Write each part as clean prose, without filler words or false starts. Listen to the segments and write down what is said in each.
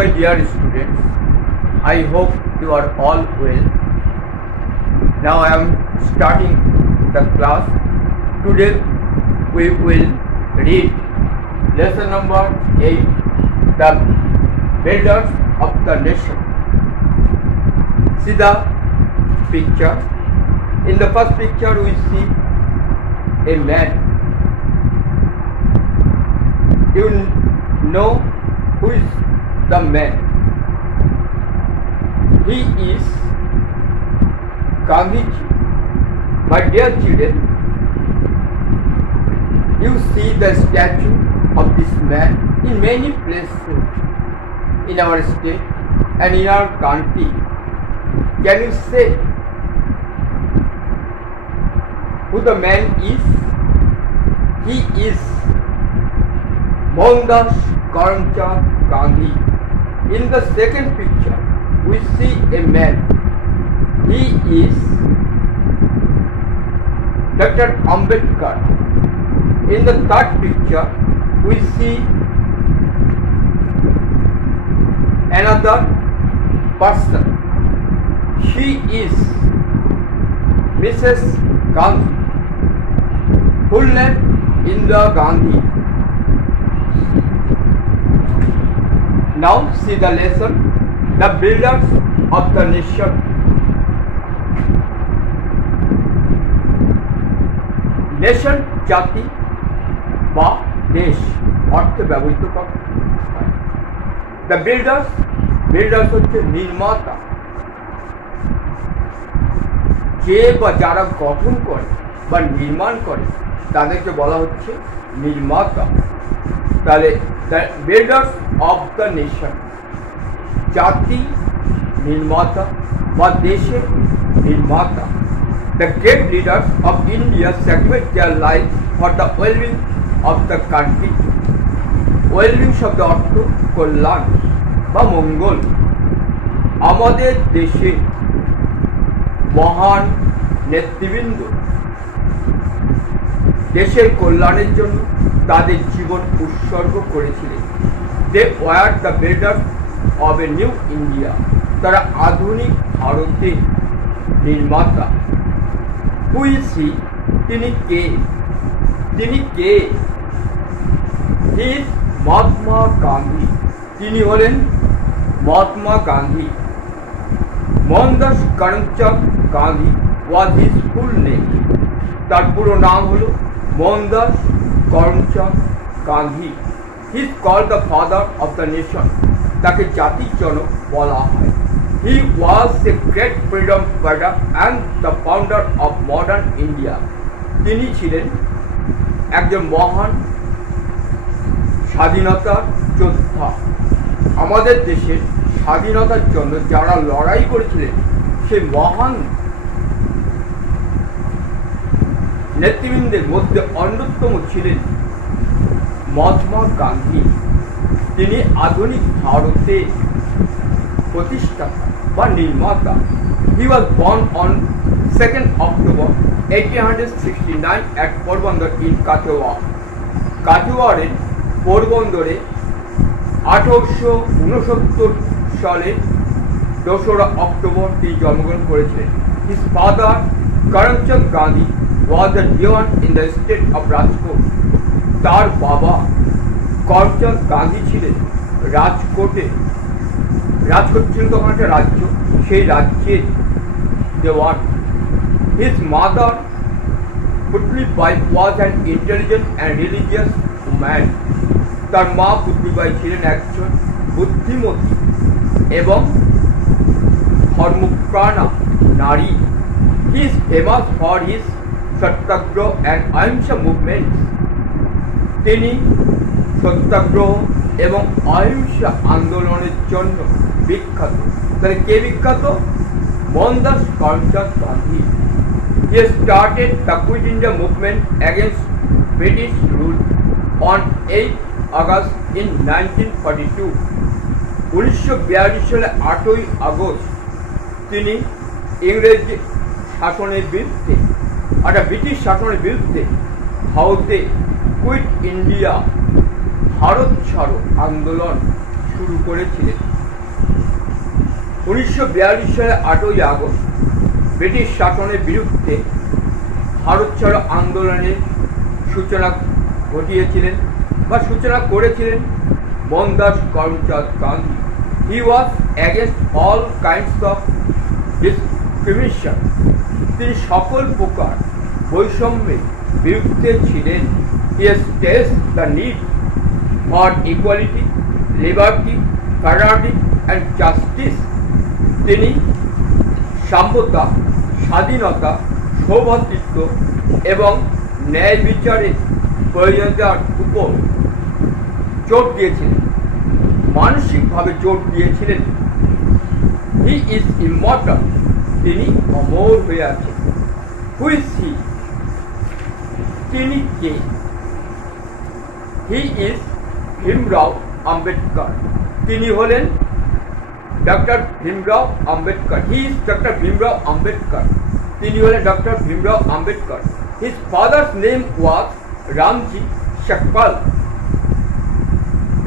my dear students, I hope you are all well. Now I am starting the class. Today we will read lesson number 8, the builders of the nation. See the picture. In the first picture we see a man. You know who is the man? He is Gandhiji. My dear children, you see the statue of this man in many places in our state and in our country. Can you say who the man is? He is Mohandas Karamchand Gandhi. In the second picture, we see a man. He is Dr. Ambedkar. In the third picture, we see another person. She is Mrs. Gandhi. Full name Indira Gandhi. Now see the lesson, the builders of the nation. Nation জাতি বা দেশ অর্থে ব্যবহৃত করা হয়। The builders হচ্ছে নির্মাতা, যে বা যারা গঠন করে বা নির্মাণ করে তাদেরকে বলা হচ্ছে নির্মাতা। তাহলে the builders of the nation, জাতি নির্মাতা বা দেশের নির্মাতা। The great leaders of India sacrificed their lives for the well-being of the country. Well-being শব্দ অর্থ কল্যাণ বা মঙ্গল। আমাদের দেশে মহান নেতৃবৃন্দ দেশের কল্যাণের জন্য তাদের জীবন উৎসর্গ করেছিলেন। They were the builders of a new India. তারা আধুনিক ভারতের নির্মাতা। Who is he? তিনি কে? He is Mahatma Gandhi. তিনি হলেন Mahatma Gandhi. Mohandas Karamchand Gandhi was his full name. তার পুরো নাম হলো Mohandas Karamchand Gandhi. He is called the father of the nation. তাকে জাতির জনক বলা হয়। He was a great freedom fighter and the founder of modern India. তিনি ছিলেন একজন মহান স্বাধীনতার যোদ্ধা। আমাদের দেশের স্বাধীনতার জন্য যারা লড়াই করেছিলেন সেই মহান নেতৃবৃন্দের মধ্যে অন্যতম ছিলেন মহাত্মা গান্ধী। তিনি আধুনিক ভারতের প্রতিষ্ঠাতা বা নির্মাতা। He was born on 2nd October 1869 at Porbandar in Kathiawar. কাথিয়াওয়ারের পোরবন্দরে 1869 সালে 2রা অক্টোবর তিনি জন্মগ্রহণ করেছিলেন। His father Karamchand Gandhi was a Diwan in the state of Rajkot. তার বাবা করমচাঁদ গান্ধী ছিলেন রাজকোট ছিল তখন একটা রাজ্য, সেই রাজ্যের দেওয়ান। His mother Putlibai was an intelligent and religious woman. তার মা পুতলিবাই ছিলেন একজন বুদ্ধিমতী এবং ধর্মপ্রাণা নারী। He is famous for his satyagraha and অহিংসা মুভমেন্টস. তিনি সত্যাগ্রহ এবং অহিংসা আন্দোলনের জন্য বিখ্যাত। তাহলে কে বিখ্যাত? Mohandas Karamchand Gandhi. He started the Quit India movement against British rule on 8 August in 1942. 1942 সালে 8ই আগস্ট তিনি ইংরেজ শাসনের বিরুদ্ধে ব্রিটিশ শাসনের বিরুদ্ধে ভারতে কুইট ইন্ডিয়া ভারত ছাড়ো আন্দোলন শুরু করেছিলেন। 1942 সালে 8ই আগস্ট ব্রিটিশ শাসনের বিরুদ্ধে ভারত ছাড়ো আন্দোলনের সূচনা ঘটিয়েছিলেন বা সূচনা করেছিলেন Mohandas Karamchand Gandhi. He was against all kinds of discrimination. তিনি সকল প্রকার বৈষম্যের বিরুদ্ধে ছিলেন। He stressed the need for equality, liberty, fraternity and justice. তিনি সাম্যতা, স্বাধীনতা, সৌভ্রাতৃত্ব এবং ন্যায় বিচারের প্রয়োজনীয়তার উপর জোর দিয়েছিলেন, মানসিকভাবে জোর দিয়েছিলেন। He is immortal. তিনি অমর হয়ে আছেন। Who is he? তিনি কে? He is Bhimrao Ambedkar. তিনি হলেন doctor Bhimrao Ambedkar. He is doctor Bhimrao Ambedkar. তিনি হলেন doctor Bhimrao Ambedkar. His father's name was Ramji Sakpal.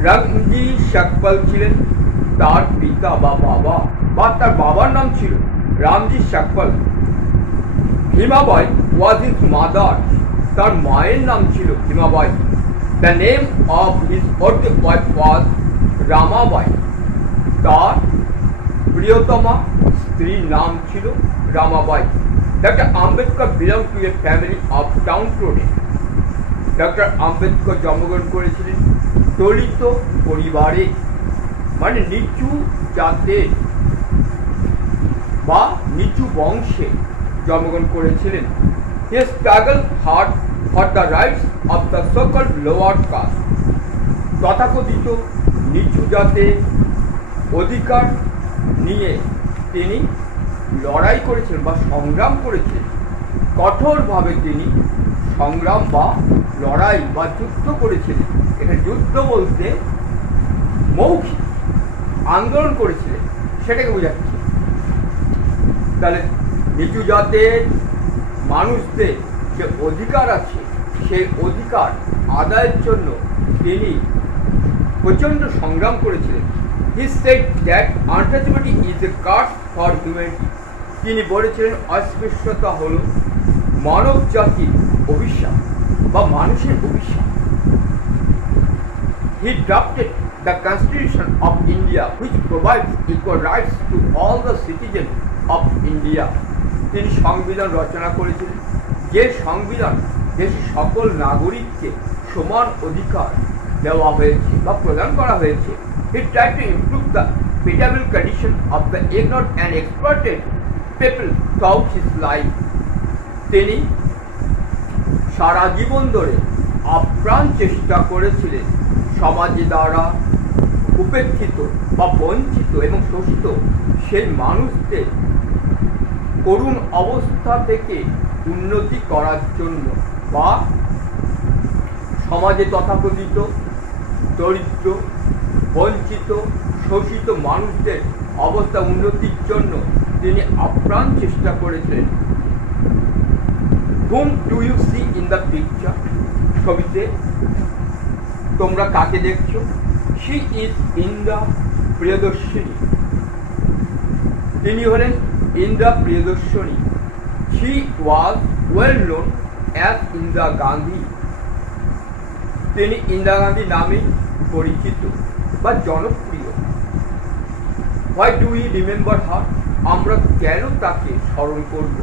Ramji Sakpal ছিলেন তার পিতা বা বাবা, বা তার বাবার নাম ছিল Ramji Sakpal. Bhimabai was his mother. তার মায়ের নাম ছিল Bhimabai. The name of his first wife was Ramabai. তার প্রিয়তমা স্ত্রীর নাম ছিল Ramabai. Doctor Ambedkar belong to a family of downtrodden. Doctor Ambedkar জন্মগ্রহণ করেছিলেন দলিত পরিবারে, মানে নিচু জাতে বা নিচু বংশে জন্মগ্রহণ করেছিলেন। He struggle hard for the rights of the so-called lower caste. তথাকথিত নিচু জাতে অধিকার নিয়ে তিনি লড়াই করেছিলেন বা সংগ্রাম করেছিলেন। কঠোরভাবে তিনি সংগ্রাম বা লড়াই বা যুদ্ধ করেছিলেন। এখানে যুদ্ধ বলতে মৌখিক আন্দোলন করেছিলেন, সেটাকে বোঝাচ্ছে। তাহলে নিচু জাতের মানুষদের যে অধিকার আছে সেই অধিকার আদায়ের জন্য তিনি প্রচণ্ড সংগ্রাম করেছিলেন। He said that untouchability is a curse for humanity. তিনি বলেছিলেন অস্পৃশ্যতা হল মানব জাতির অভিশাপ বা মানুষের অভিশাপ। He drafted the Constitution of India, which provides equal rights to all the citizens of India. তিনি সংবিধান রচনা করেছিলেন, যে সংবিধান দেশের সকল নাগরিককে সমান অধিকার দেওয়া হয়েছে বা প্রদান করা হয়েছে। He tried to improve the pitiable condition of the ignorant and exploited people throughout his life. তিনি সারা জীবন ধরে আপ্রাণ চেষ্টা করেছিলেন সমাজে দ্বারা উপেক্ষিত বা বঞ্চিত এবং শোষিত সেই মানুষদের করুণ অবস্থা থেকে উন্নতি করার জন্য বা সমাজে তথাকথিত দরিদ্র, বঞ্চিত, শোষিত মানুষদের অবস্থা উন্নতির জন্য তিনি আপ্রাণ চেষ্টা করেছিলেন। Whom do you see in the picture? ছবিতে তোমরা কাকে দেখছো? She is Indra Priyadarshini. তিনি হলেন Indra Priyadarshini. She was well known as Indira Gandhi. তিনি ইন্দিরা গান্ধী নামে পরিচিত বা জনপ্রিয়। Why do we remember her? আমরা কেন তাকে স্মরণ করব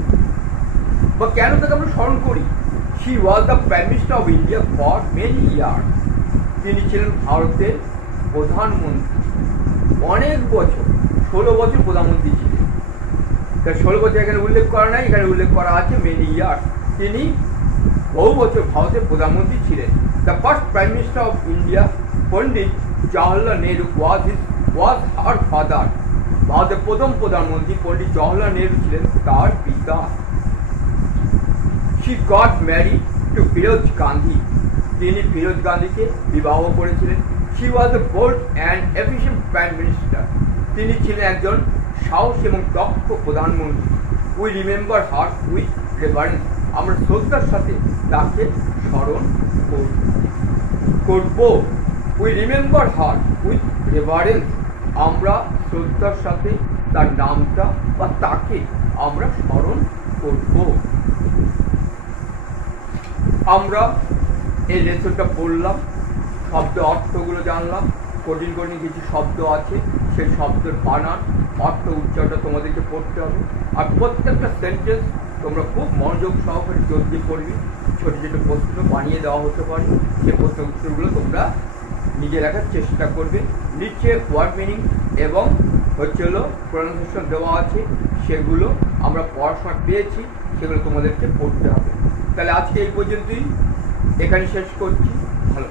বা কেন তাকে আমরা স্মরণ করি? She was the Prime Minister of India for many years. তিনি ছিলেন ভারতের প্রধানমন্ত্রী অনেক বছর, 16 বছর প্রধানমন্ত্রী ছিলেন। তাই 16 বছর এখানে উল্লেখ করা নাই, এখানে উল্লেখ করা আছে মেনি ইয়ার্স। তিনি বহু বছর ভারতের প্রধানমন্ত্রী ছিলেন। The first prime minister of India Pandit Jawaharlal Nehru was her father. ভারতের প্রথম প্রধানমন্ত্রী পন্ডিত জওহরলাল নেহরু ছিলেন তার পিতা। She got married to Firoz Gandhi. তিনি ফিরোজ গান্ধীকে বিবাহ করেছিলেন। She was a bold and efficient prime minister. তিনি ছিলেন একজন সাহসী এবং দক্ষ প্রধানমন্ত্রী। We remember her with reverence. আমরা শ্রদ্ধার সাথে তাকে স্মরণ করব। We remember her with reverence, আমরা শ্রদ্ধার সাথে তার নামটা বা তাকে আমরা স্মরণ করব। আমরা এই লেসনটা পড়লাম, শব্দ অর্থগুলো জানলাম, কঠিন কঠিন কিছু শব্দ আছে, সেই শব্দের বানান অর্থ উচ্চারণটা তোমাদেরকে পড়তে হবে। আর প্রত্যেকটা সেন্টেন্স তোমরা খুব মনোযোগ সহকারে জোর দিয়ে পড়বি। ছোটো ছোটো প্রশ্ন বানিয়ে দেওয়া হতে পারে, সেই প্রশ্ন উত্তরগুলো তোমরা নিজে রাখার চেষ্টা করবে। নিচে ওয়ার্ড মিনিং এবং প্রোনাউন্সিয়েশন দেওয়া আছে, সেগুলো আমরা পড়াশোনা পেয়েছি, সেগুলো তোমাদেরকে পড়তে হবে। তাহলে আজকে এই পর্যন্তই, এখানে শেষ করছি। ভালো।